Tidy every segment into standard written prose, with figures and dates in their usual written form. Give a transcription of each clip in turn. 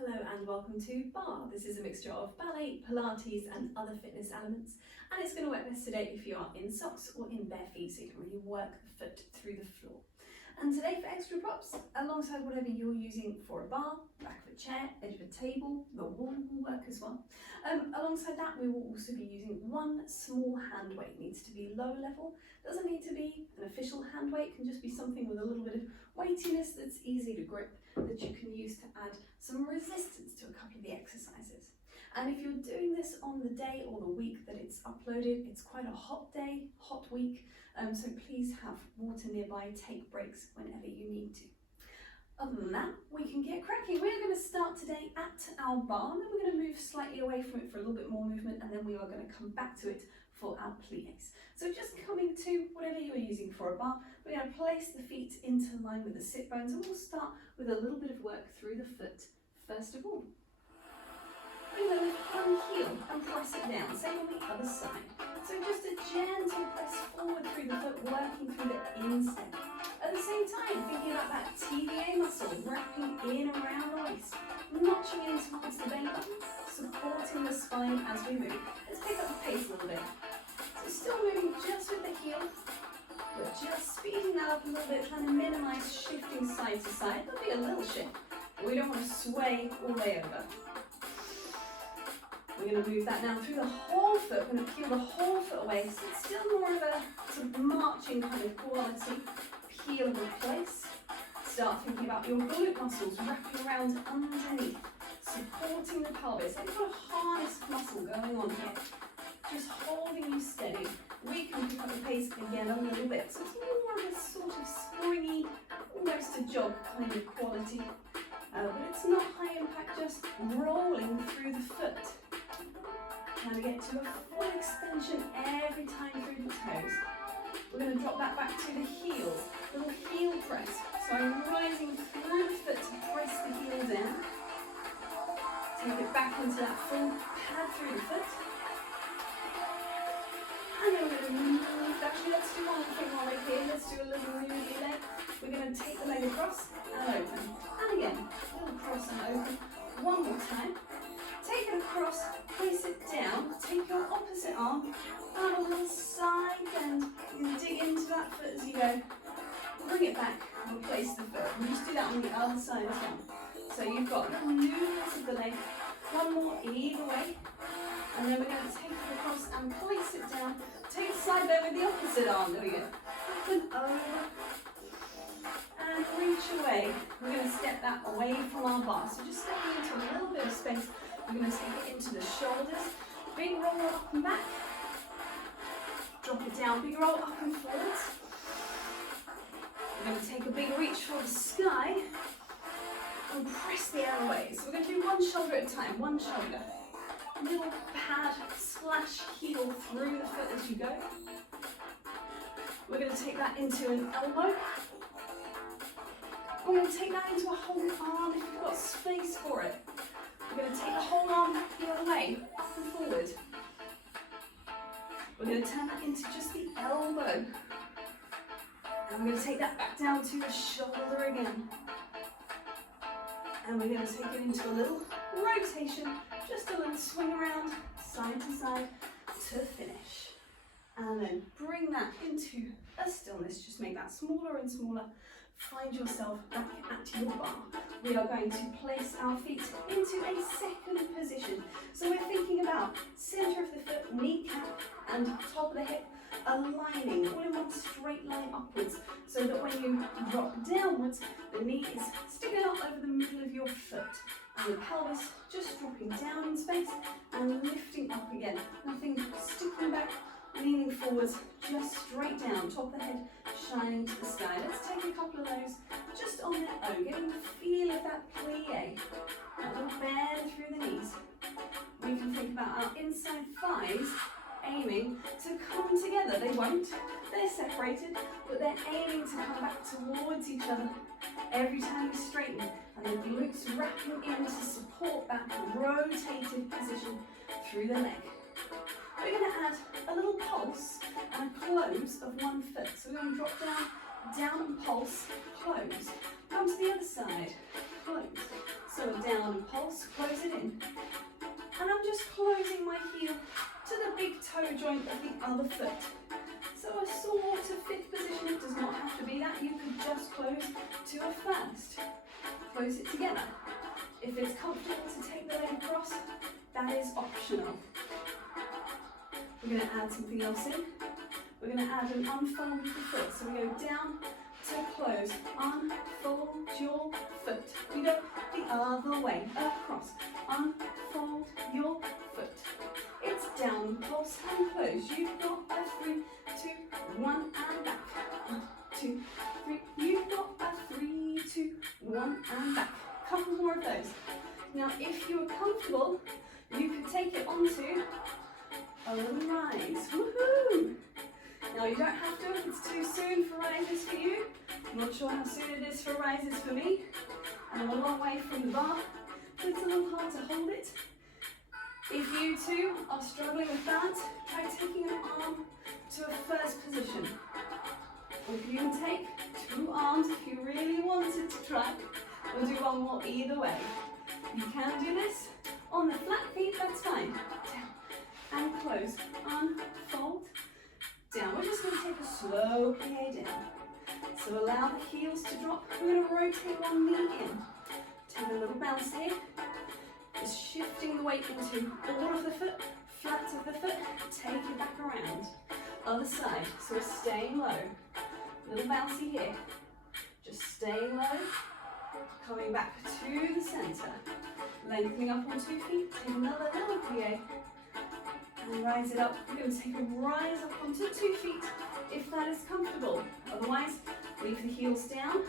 Hello and welcome to Barre. This is a mixture of ballet, Pilates and other fitness elements, and it's going to work best today if you are in socks or in bare feet, so you can really work the foot through the floor. And today for extra props, alongside whatever you're using for a bar, back of a chair, edge of a table, the wall will work as well. Alongside that, we will also be using one small hand weight. It needs to be low level, doesn't need to be an official hand weight, it can just be something with a little bit of weightiness that's easy to grip, that you can use to add some resistance to a couple of the exercises. And if you're doing this on the day or the week that it's uploaded, it's quite a hot day, hot week, so please have water nearby, take breaks whenever you need to. Other than that, we can get cracking. We're going to start today at our bar, and then we're going to move slightly away from it for a little bit more movement, and then we are going to come back to it for our pliés. So just coming to whatever you're using for a bar, we're going to place the feet into line with the sit bones, and we'll start with a little bit of work through the foot first of all. We're going to lift one heel and press it down, same on the other side. So just a gentle press forward through the foot, working through the instep. At the same time, thinking about that TVA muscle, wrapping in around the waist, notching in towards the belly button, supporting the spine as we move. Let's pick up the pace a little bit. So still moving just with the heel, but just speeding that up a little bit, trying to minimize shifting side to side. There'll be a little shift, but we don't want to sway all the way over. We're going to move that now through the whole foot. We're going to peel the whole foot away. So it's still more of a sort of marching kind of quality. Peel in place. Start thinking about your glute muscles wrapping around underneath, supporting the pelvis. So you've got a harness muscle going on here, just holding you steady. We can pick up the pace again a little bit. So it's more of a sort of springy, almost a jog kind of quality. But it's not high impact, just rolling through the foot. Trying to get to a full extension every time through the toes. We're going to drop that back to the heels, little heel press. So I'm rising through the foot to press the heel down. Take it back into that full pad through the foot. And then we're going to move, actually let's do one thing while we're here, let's do a little movie leg. We're going to take the leg across and open. And again, a little cross and open. One more time. Take it across, place it down, take your opposite arm, and a little side bend. You can dig into that foot as you go. Bring it back and replace the foot. And just do that on the other side as well. So you've got little movements of the leg, one more either way. And then we're going to take it across and place it down. Take a side bend with the opposite arm. There we go. Up and over. And reach away. We're going to step that away from our bar. So just stepping into a little bit of space. We're going to take it into the shoulders. Big roll up and back. Drop it down. Big roll up and forwards. We're going to take a big reach for the sky. And press the air away. So we're going to do one shoulder at a time. One shoulder. Little pad slash heel through the foot as you go. We're going to take that into an elbow. We're going to take that into a whole arm if you've got space for it. We're going to take the whole arm back the other way, up and forward. We're going to turn that into just the elbow. And we're going to take that back down to the shoulder again. And we're going to take it into a little rotation, just a little swing around, side to side, to finish. And then bring that into a stillness, just make that smaller and smaller. Find yourself back at your bar. We are going to place our feet into a second position. So we're thinking about center of the foot, kneecap and top of the hip aligning all in one straight line upwards, so that when you drop downwards, the knee is sticking up over the middle of your foot and the pelvis just dropping down in space and lifting up again. Nothing sticking back, leaning forwards, just straight down, top of the head shining to the sky. Let's take a couple of those just on their own, getting the feel of that plie, that little bend through the knees. We can think about our inside thighs aiming to come together. They won't, they're separated, but they're aiming to come back towards each other every time we straighten, and the glutes wrapping in to support that rotated position through the leg. We're going to add a little pulse and a close of one foot. So we're going to drop down and pulse, close. Come to the other side, close. So a down pulse, close it in. And I'm just closing my heel to the big toe joint of the other foot. So a sort of fifth position, it does not have to be that. You could just close to a first. Close it together. If it's comfortable to take the leg across, that is optional. We're going to add something else in. We're going to add an unfold of the foot. So we go down to close. Unfold your foot. We go the other way, across. Unfold your foot. It's down, pulse and close. You've got a 3, 2, 1 and back. 1, 2, 3. You've got a 3, 2, 1 and back. Couple more of those. Now if you are comfortable, you can take it onto a little rise. Woohoo! Now you don't have to if it's too soon for rises for you. I'm not sure how soon it is for rises for me. And I'm a long way from the bar, so it's a little hard to hold it. If you too are struggling with that, try taking an arm to a first position. Or if you can take 2 arms if you really wanted to try. We'll do one more either way. You can do this on the flat feet, that's fine. Down and close, unfold, down. We're just going to take a slow plie down. So allow the heels to drop. We're going to rotate one knee in. Take a little bounce here. Just shifting the weight into all of the foot, flat of the foot, take it back around. Other side, so we're staying low. Little bouncy here. Just staying low. Coming back to the center. Lengthening up on 2 feet. Take another little plie. And rise it up. We're going to take a rise up onto 2 feet if that is comfortable. Otherwise, leave the heels down.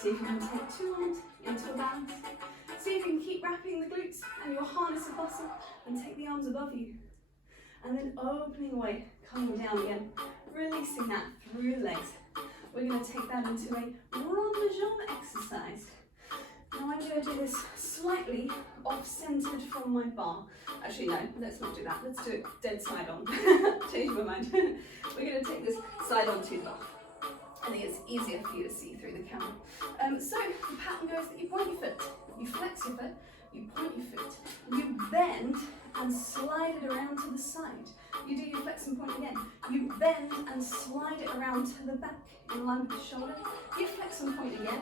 See if you can take 2 arms into a balance. See if you can keep wrapping the glutes and your harness of muscle and take the arms above you. And then opening away, coming down again, releasing that through the legs. We're going to take that into a rond de jambe exercise. Now I'm going to do this slightly off-centered from my bar. Actually no, let's not do that. Let's do it dead side on. Change my mind. We're going to take this side on to the bar. I think it's easier for you to see through the camera. So the pattern goes that you point your foot, you flex your foot, you point your foot, you bend and slide it around to the side. You do your flex and point again. You bend and slide it around to the back in line with the shoulder. You flex and point again.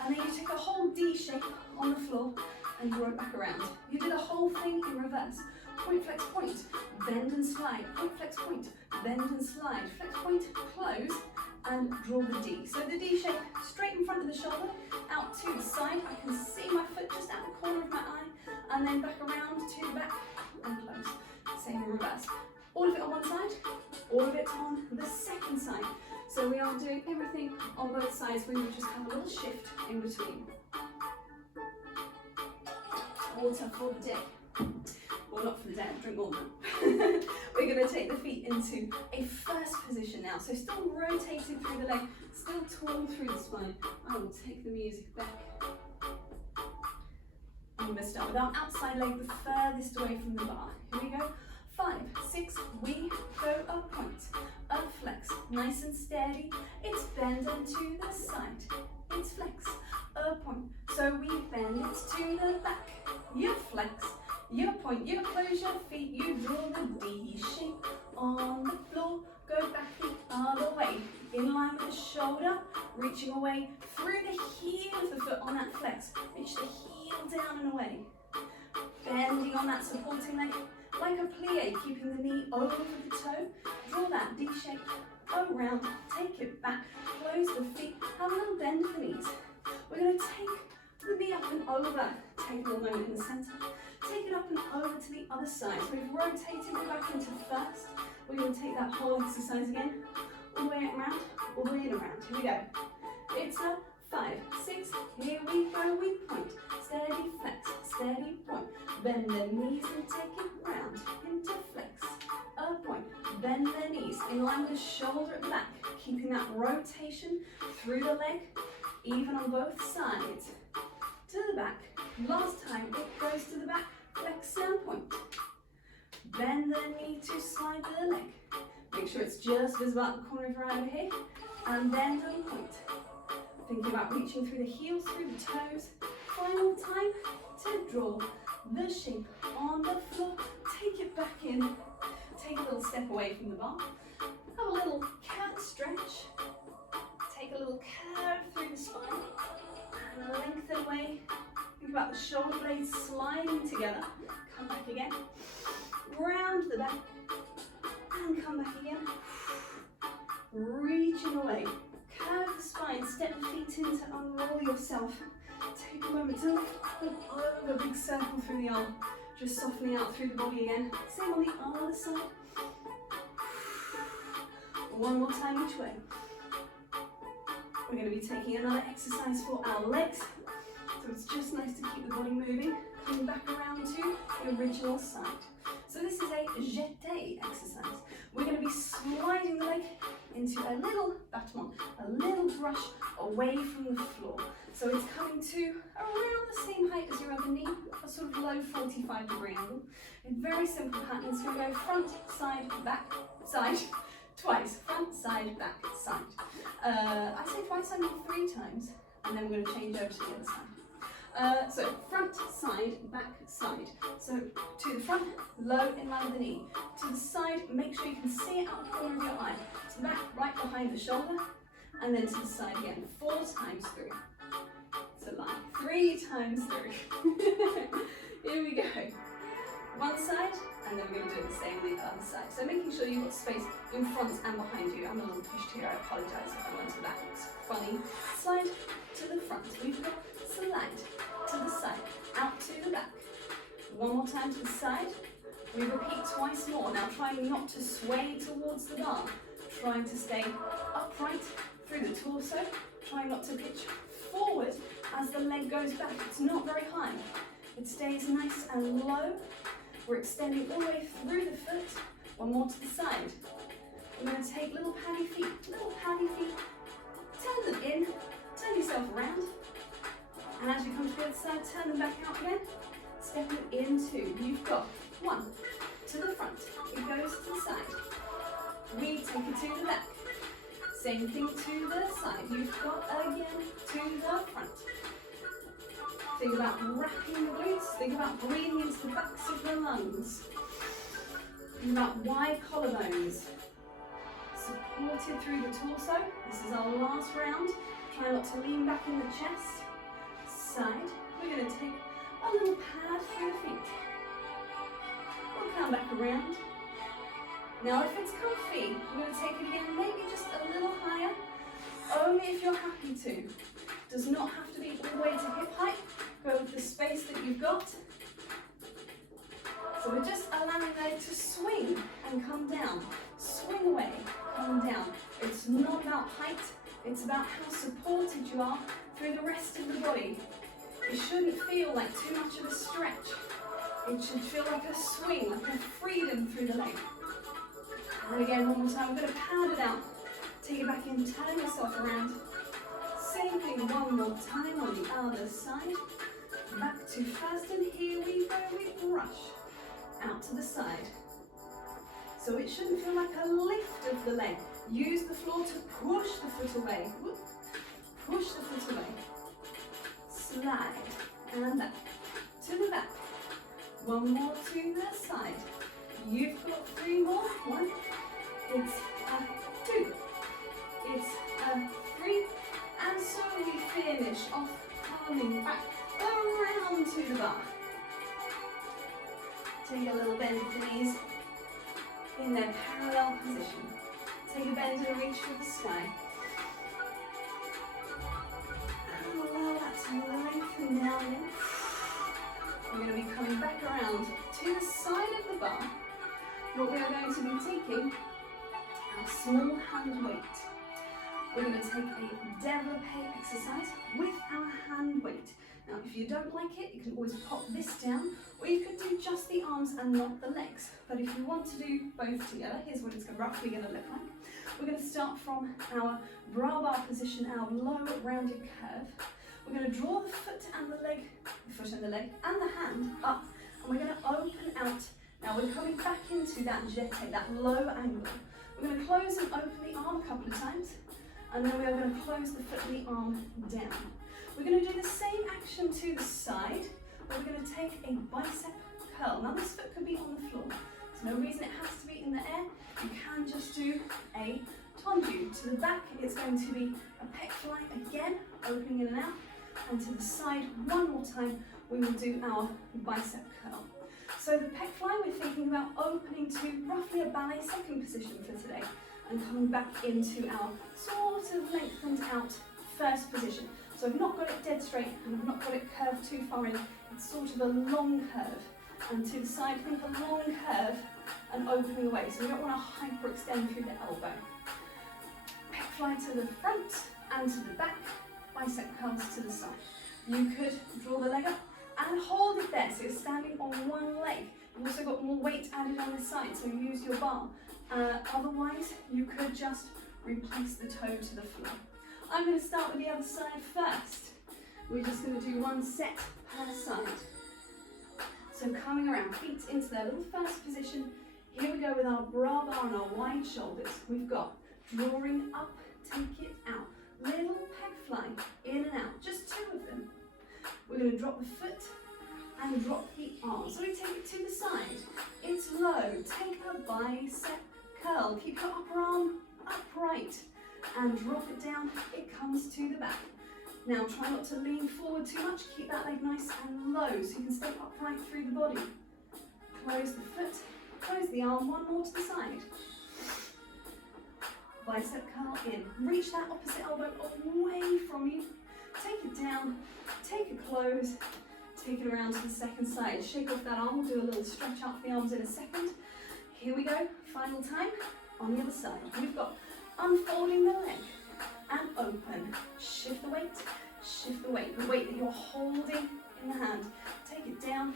And then you take a whole D shape on the floor and you roll it back around. You do the whole thing in reverse. Point, flex, point, bend and slide, point, flex, point, bend and slide, flex, point, close, and draw the D. So the D shape straight in front of the shoulder, out to the side. I can see my foot just out the corner of my eye, and then back around to the back and close. Same in reverse. All of it on one side, all of it on the second side. So we are doing everything on both sides. We will just have a little shift in between. Water for the day. Well, not for the day, drink water. We're going to take the feet into a first position now. So still rotating through the leg, still tall through the spine. I will take the music back. I'm going to start with our outside leg the furthest away from the bar. Here we go. 5, 6, we go a point, a flex, nice and steady. It's bend and to the side. It's flex, a point. So we bend it to the back. You flex. You point, you close your feet, you draw the D shape on the floor, go back the other way, in line with the shoulder, reaching away through the heel of the foot on that flex, reach the heel down and away, bending on that supporting leg, like a plie, keeping the knee over the toe, draw that D shape, around, take it back, close the feet, have a little bend of the knees. We're going to take the knee up and over, take a little moment in the centre. Take it up and over to the other side. So we've rotated it back into first. We're going to take that whole exercise again. All the way around, all the way in around. Here we go. It's a 5, 6, here we go, we point. Steady flex, steady point. Bend the knees and take it round into flex. A point. Bend the knees in line with the shoulder at the back. Keeping that rotation through the leg, even on both sides. To the back. Last time it goes to the back, flex and point. Bend the knee to slide the leg. Make sure it's just visible at the corner of your eye over here. And bend and point. Thinking about reaching through the heels, through the toes. final time to draw the shape on the floor. Take it back in. Take a little step away from the bar. Have a little cat stretch. Take a little curve through the spine and lengthen away. Think about the shoulder blades sliding together. Come back again. Round the back and come back again. Reaching away. Curve the spine. Step the feet in to unroll yourself. Take a moment to look over a big circle through the arm. Just softening out through the body again. Same on the other side. One more time each way. We're going to be taking another exercise for our legs. So it's just nice to keep the body moving. Coming back around to the original side. So this is a jeté exercise. We're going to be sliding the leg into a little battement, a little brush away from the floor. So it's coming to around the same height as your other knee, a sort of low 45-degree angle. A very simple pattern. It's going to go front, side, back, side, twice. Front, side, back, side. I say twice, I mean 3 times. And then we're going to change over to the other side. So front, side, back, side. So to the front, low in line with the knee. To the side, make sure you can see it out the corner of your eye. To the back, right behind the shoulder. And then to the side again, 4 times through. So line, 3 times through. Here we go. One side, and then we're going to do the same on the other side. So making sure you've got space in front and behind you. I'm a little pushed here, I apologise if I went to that. Looks funny. Slide to the front. We've got slide to the side, out to the back. One more time to the side. We repeat twice more. Now trying not to sway towards the bar. Trying to stay upright through the torso. Trying not to pitch forward as the leg goes back. It's not very high. It stays nice and low. We're extending all the way through the foot. One more to the side. We're going to take little paddy feet. Turn them in. Turn yourself around. And as you come to the other side, turn them back out again. Stepping into. You've got 1 to the front. It goes to the side. We take it to the back. Same thing to the side. You've got again to the front. Think about wrapping the glutes. Think about breathing into the backs of the lungs. Think about wide collarbones. Supported through the torso. This is our last round. Try not to lean back in the chest. Side. We're going to take a little pad for your feet. We'll come back around. Now if it's comfy, we're going to take it again, maybe just a little higher. Only if you're happy to. Does not have to be all the way to hip height. Go with the space that you've got. So we're just allowing the leg to swing and come down. Swing away, come down. It's not about height, it's about how supported you are through the rest of the body. It shouldn't feel like too much of a stretch. It should feel like a swing, like a freedom through the leg. And again, one more time, we're going to pad it out. Take it back in, turn yourself around. Same thing one more time on the other side. Back to first, and here we go, we brush out to the side. So it shouldn't feel like a lift of the leg. Use the floor to push the foot away. Whoop. Push the foot away. Slide and back to the back. One more to the side. You've got 3 more. 1. It's a 2. It's a 3. And so we finish off coming back around to the bar. Take a little bend of the knees in their parallel position. Take a bend and reach for the sky. And allow that to lengthen down in. We're going to be coming back around to the side of the bar. What we are going to be taking our small hand weight. We're going to take a développé exercise with our hand weight. Now, if you don't like it, you can always pop this down, or you could do just the arms and not the legs. But if you want to do both together, here's what it's roughly going to look like. We're going to start from our bra bar position, our low rounded curve. We're going to draw the foot and the leg, and the hand up, and we're going to open out. Now we're coming back into that jeté, that low angle. We're going to close and open the arm a couple of times, and then we are going to close the foot and the arm down. We're going to do the same action to the side. We're going to take a bicep curl. Now this foot could be on the floor. There's no reason it has to be in the air. You can just do a tendu. To the back, it's going to be a pec fly again, opening in and out. And to the side, one more time, we will do our bicep curl. So the pec fly, we're thinking about opening to roughly a ballet second position for today and coming back into our sort of lengthened out first position. So I've not got it dead straight and I've not got it curved too far in. It's sort of a long curve. And to the side, think a long curve and opening away. So we don't want to hyperextend through the elbow. Pec fly to the front and to the back, bicep curls to the side. You could draw the leg up and hold it there, so you're standing on one leg. You've also got more weight added on this side, so use your bar. Otherwise, you could just replace the toe to the floor. I'm going to start with the other side first. We're just going to do one set per side. So coming around, feet into their little first position. Here we go with our bra bar and our wide shoulders. We've got drawing up, take it out. Little pec fly, in and out, just two of them. We're going to drop the foot and drop the arm. So we take it to the side. It's low. Take a bicep curl. Keep your upper arm upright and drop it down. It comes to the back. Now try not to lean forward too much. Keep that leg nice and low so you can stay upright through the body. Close the foot, close the arm, one more to the side. Bicep curl in. Reach that opposite elbow away from you. Take it down, take a close, take it around to the second side. Shake off that arm, we'll do a little stretch out the arms in a second. Here we go, final time on the other side. We've got unfolding the leg and open. Shift the weight the weight that you're holding in the hand. Take it down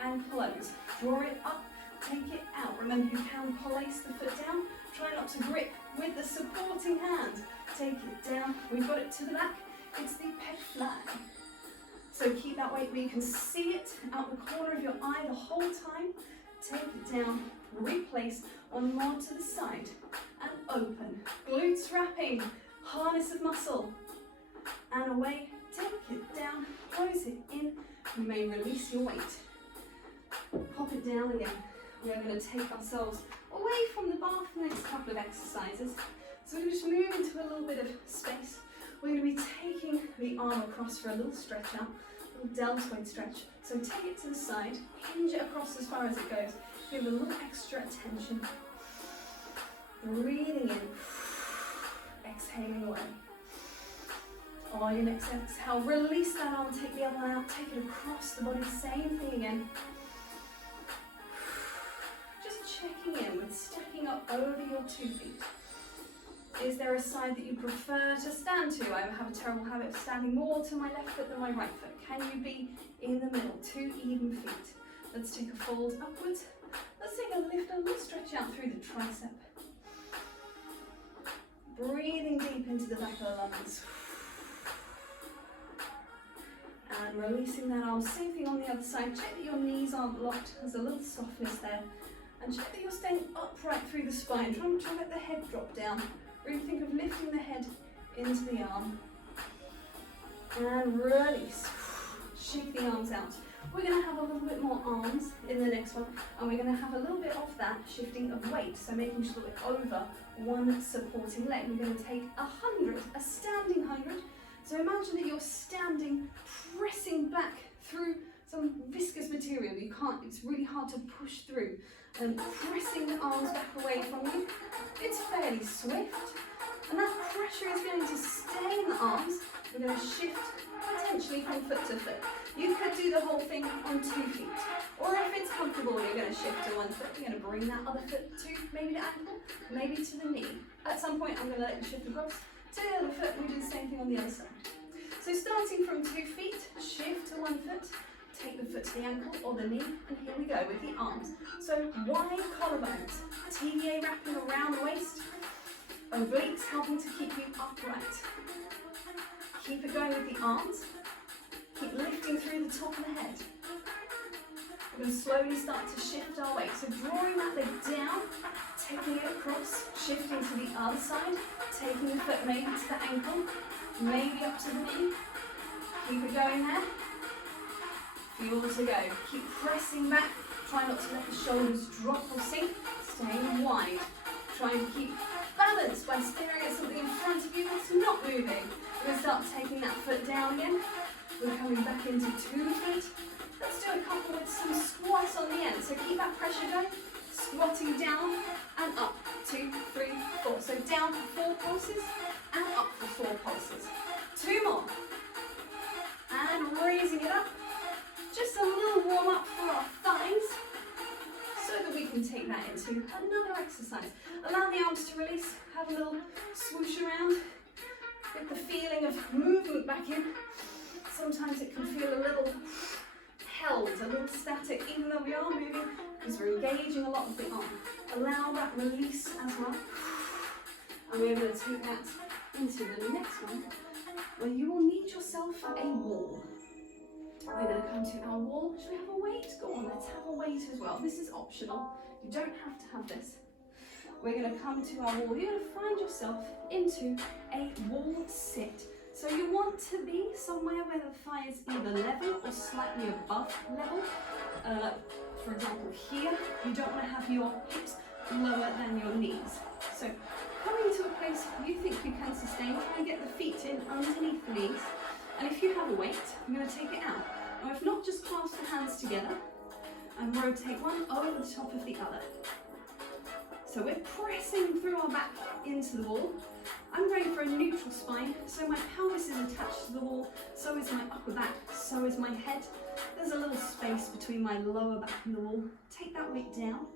and close. Draw it up, take it out. Remember you can place the foot down. Try not to grip with the supporting hand. Take it down, we've got it to the back. It's the pec fly. So keep that weight where you can see it out the corner of your eye the whole time. Take it down, replace, one more to the side, and open. Glutes wrapping, harness of muscle, and away. Take it down, close it in. You may release your weight. Pop it down again. We are going to take ourselves away from the bar for the next couple of exercises. So we're going to just move into a little bit of space. We're going to be taking the arm across for a little stretch out, a little deltoid stretch. So take it to the side, hinge it across as far as it goes. Give it a little extra attention. Breathing in, exhaling away. On your next exhale, release that arm, take the other one out, take it across the body, same thing again. Just checking in with stacking up over your 2 feet. Is there a side that you prefer to stand to? I have a terrible habit of standing more to my left foot than my right foot. Can you be in the middle, 2 even feet? Let's take a fold upwards. Let's take a lift, a little stretch out through the tricep. Breathing deep into the back of the lungs. And releasing that arm. Same thing on the other side. Check that your knees aren't locked. There's a little softness there. And check that you're staying upright through the spine. Try not to let the head drop down. Really think of lifting the head into the arm. And release. Shake the arms out. We're going to have a little bit more arms in the next one. And we're going to have a little bit of that shifting of weight. So making sure that we're over one supporting leg. We're going to take 100, a standing 100. So imagine that you're standing, pressing back through some viscous material. You can't, it's really hard to push through. And pressing the arms back away from you. It's fairly swift. And that pressure is going to stay in the arms. We're going to shift potentially from foot to foot. You could do the whole thing on 2 feet. Or if it's comfortable, you're going to shift to one foot. You're going to bring that other foot to maybe the ankle, maybe to the knee. At some point, I'm going to let you shift across to the other foot, and we do the same thing on the other side. So starting from 2 feet, shift to 1 foot, take the foot to the ankle or the knee, and here we go with the arms. So wide collarbones, TVA wrapping around the waist, obliques helping to keep you upright. Keep it going with the arms, keep lifting through the top of the head. We're going to slowly start to shift our weight. So drawing that leg down, taking it across, shifting to the other side, taking the foot maybe to the ankle, maybe up to the knee. Keep it going there. 4 to go. Keep pressing back. Try not to let the shoulders drop or sink. Staying wide. Try and keep balance by staring at something in front of you that's not moving. We're going to start taking that foot down again. We're coming back into 2 feet. Let's do a couple with some squats on the end. So keep that pressure going. Squatting down and up. 2, 3, 4. So down for 4 pulses and up for 4 pulses. 2 more. And raising it up. Just a little warm up for our thighs so that we can take that into another exercise. Allow the arms to release. Have a little swoosh around. Get the feeling of movement back in. Sometimes it can feel a little held, a little static, even though we are moving, because we're engaging a lot of the arm. Allow that release as well. And we're going to take that into the next one, where you will need yourself a wall. We're going to come to our wall. Should we have a weight? Go on, let's have a weight as well. This is optional. You don't have to have this. We're going to come to our wall. You're going to find yourself into a wall sit. So you want to be somewhere where the thigh is either level or slightly above level. For example, here, you don't want to have your hips lower than your knees. So coming to a place you think you can sustain, try and get the feet in underneath the knees. And if you have a weight, I'm going to take it out. Now if not, just clasp the hands together and rotate one over the top of the other. So we're pressing through our back into the wall. I'm going for a neutral spine, so my pelvis is attached to the wall, so is my upper back, so is my head. There's a little space between my lower back and the wall. Take that weight down.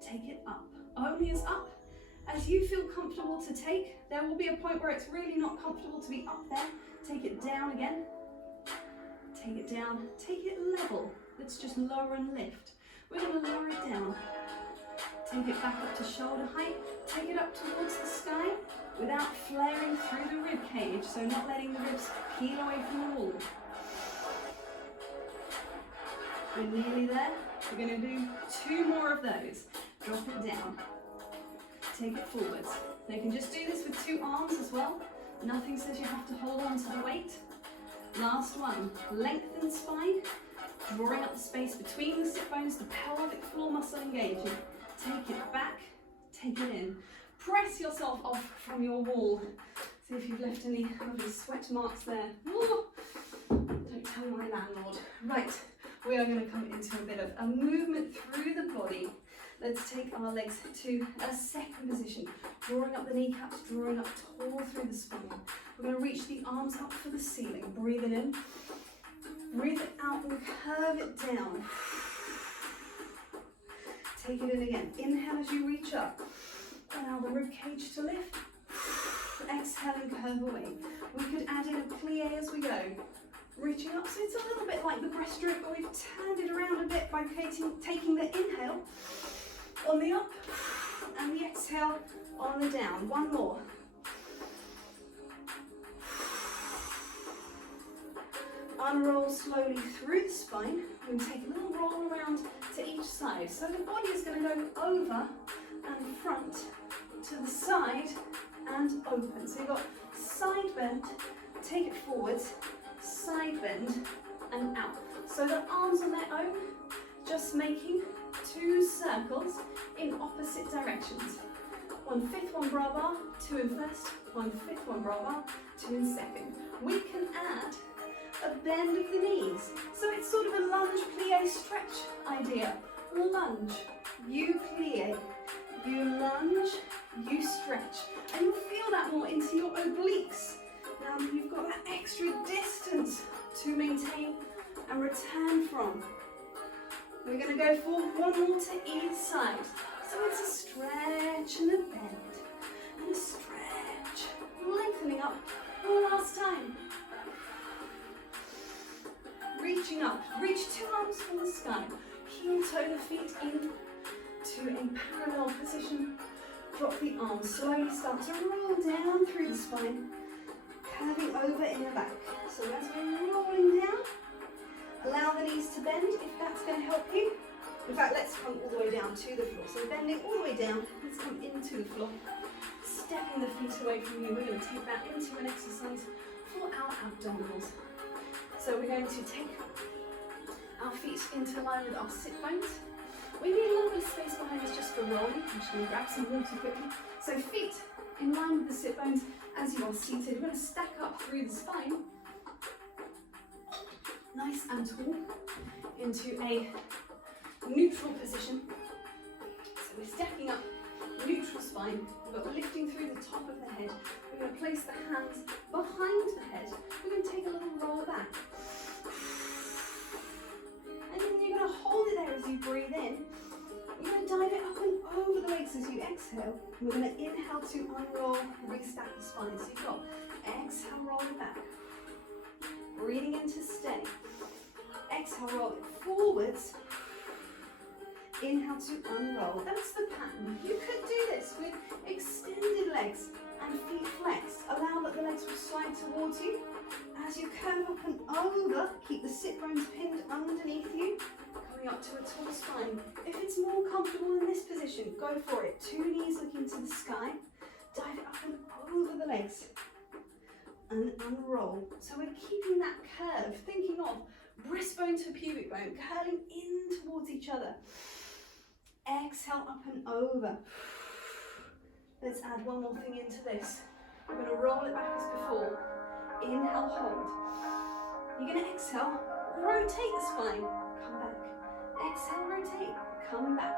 Take it up. Only as up as you feel comfortable to take. There will be a point where it's really not comfortable to be up there. Take it down again. Take it down. Take it level. Let's just lower and lift. We're going to lower it down. Take it back up to shoulder height. Take it up towards the sky without flaring through the rib cage, so not letting the ribs peel away from the wall. We're nearly there. We're going to do 2 more of those. Drop it down. Take it forwards. Now you can just do this with 2 arms as well. Nothing says you have to hold on to the weight. Last one. Lengthen spine. Drawing up the space between the sit bones, the pelvic floor muscle engaging. Take it back, take it in. Press yourself off from your wall. See if you've left any lovely sweat marks there. Ooh, don't tell my landlord. Right, we are going to come into a bit of a movement through the body. Let's take our legs to a second position. Drawing up the kneecaps, drawing up tall through the spine. We're going to reach the arms up for the ceiling. Breathe it in. Breathe it out and curve it down. Take it in again. Inhale as you reach up. Allow the rib cage to lift. Exhale and curve away. We could add in a plie as we go. Reaching up, so it's a little bit like the breaststroke, but we've turned it around a bit by taking the inhale on the up and the exhale on the down. One more. Unroll slowly through the spine. We're going to take a little roll around to each side. So the body is going to go over and front to the side and open. So you've got side bend, take it forwards, side bend and out. So the arms on their own, just making 2 circles in opposite directions. 1/5 one bra bar, 2 in first, 1/5 one bra bar, 2 in second. We can add a bend of the knees. So it's sort of a lunge plie stretch idea. Lunge, you plie, you lunge, you stretch. And you'll feel that more into your obliques. Now you've got that extra distance to maintain and return from. We're going to go for 1 more to each side. So it's a stretch and a bend and a stretch. Lengthening up last time. Reaching up, reach 2 arms from the sky. Heel toe the feet in to a parallel position. Drop the arms, slowly start to roll down through the spine, curving over in the back. So as we're rolling down, allow the knees to bend if that's going to help you. In fact, let's come all the way down to the floor. So bending all the way down, let's come into the floor. Stepping the feet away from you, we're going to take that into an exercise for our abdominals. So we're going to take our feet into line with our sit bones. We need a little bit of space behind us just for rolling. I'm just going to grab some water quickly. So feet in line with the sit bones as you are seated. We're going to stack up through the spine, nice and tall, into a neutral position. So we're stacking up, neutral spine, but lifting through the top of the head. We're going to place the hands behind the head. We're going to take a little roll back. And then you're going to hold it there as you breathe in. You're going to dive it up and over the legs as you exhale. We're going to inhale to unroll, restack the spine. So you've got exhale, roll it back. Breathing in to stay. Exhale, roll it forwards. Inhale to unroll. That's the pattern. You could do this with extended legs and feet flexed. Allow that the legs will slide towards you. As you curve up and over, keep the sit bones pinned underneath you. Coming up to a tall spine. If it's more comfortable in this position, go for it. 2 knees looking to the sky. Dive it up and over the legs. And unroll. So we're keeping that curve, thinking of breastbone to pubic bone, curling in towards each other. Exhale up and over. Let's add one more thing into this. We're going to roll it back as before. Inhale, hold. You're going to exhale, rotate the spine, come back. Exhale, rotate, come back.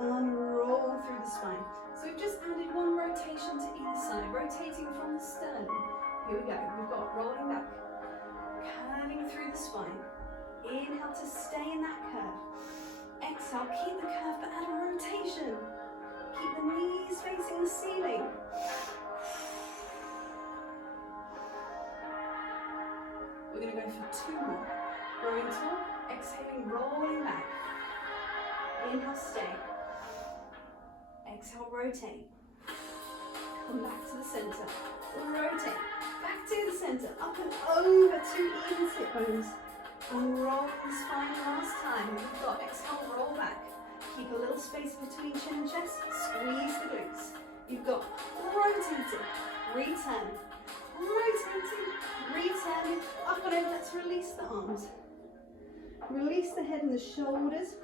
Unroll through the spine. So we've just added one rotation to either side, rotating from the sternum. Here we go, we've got rolling back, curving through the spine. Inhale to stay in that curve. Exhale, keep the curve but add a rotation. Keep the knees facing the ceiling. We're going to go for 2 more. Growing tall, exhaling, rolling back. Inhale, stay. Exhale, rotate. Come back to the center. Rotate. Back to the center. Up and over 2 even sit bones. Unroll the spine last time. We've got exhale, roll back. Keep a little space between chin and chest. Squeeze the glutes. You've got rotating, return, rotating, return. Up and over. Let's release the arms. Release the head and the shoulders.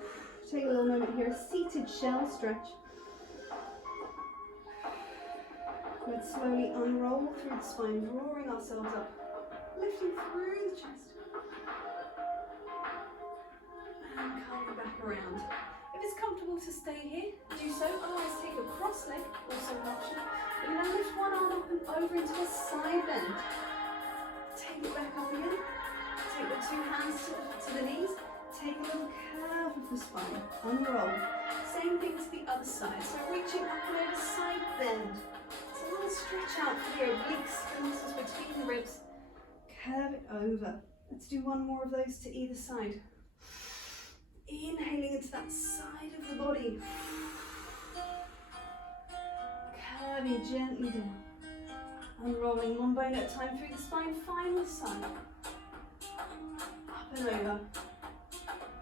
Take a little moment here. A seated shell stretch. Let's slowly unroll through the spine, drawing ourselves up, lifting through the chest. And coming back around. If it's comfortable to stay here, do so. Otherwise, take a cross leg, also an option. We're going to lift one arm up and over into a side bend. Take it back up again. Take the 2 hands to the knees. Take a little curve of the spine. Unroll. Same thing to the other side. So reaching up and over, side bend. So a little stretch out for the obliques and muscles between the ribs. Curve it over. Let's do 1 more of those to either side. Inhaling into that side of the body. Curving gently down. Unrolling 1 bone at a time through the spine. Final side. Up and over.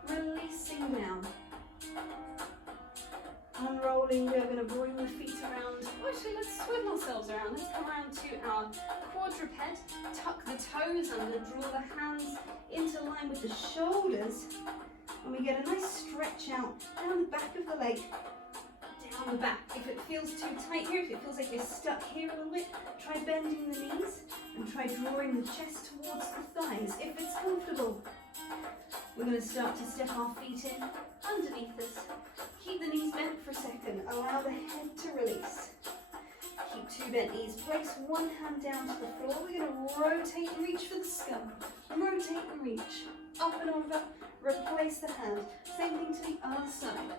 Releasing down. Unrolling, we are going to bring the feet around. Actually, let's swim ourselves around. Let's come around to our quadruped. Tuck the toes under, draw the hands into line with the shoulders. And we get a nice stretch out down the back of the leg, down the back. If it feels too tight here, if it feels like you're stuck here a little bit, try bending the knees and try drawing the chest towards the thighs if it's comfortable. We're going to start to step our feet in underneath us. Keep the knees bent for a second. Allow the head to release. Keep 2 bent knees. Place 1 hand down to the floor. We're going to rotate and reach for the skull. Rotate and reach. Up and over. Replace the hand. Same thing to the other side.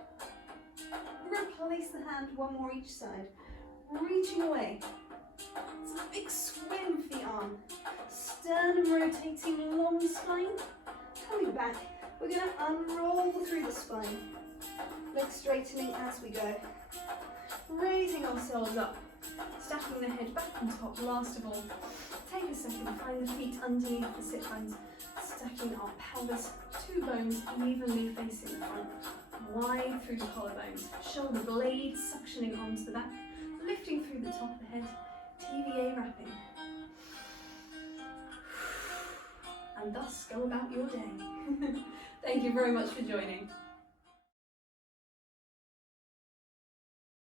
Replace the hand. 1 more each side. Reaching away. It's a big swim for the arm. Sternum rotating, long spine. Coming back. We're going to unroll through the spine. Legs straightening as we go. Raising ourselves up. Stacking the head back on top. Last of all, take a second to find the feet underneath the sit bones. Stacking our pelvis, 2 bones evenly facing the front. Wide through the collarbones. Shoulder blades suctioning onto the back. Lifting through the top of the head. TVA wrapping. and thus go about your day. Thank you very much for joining.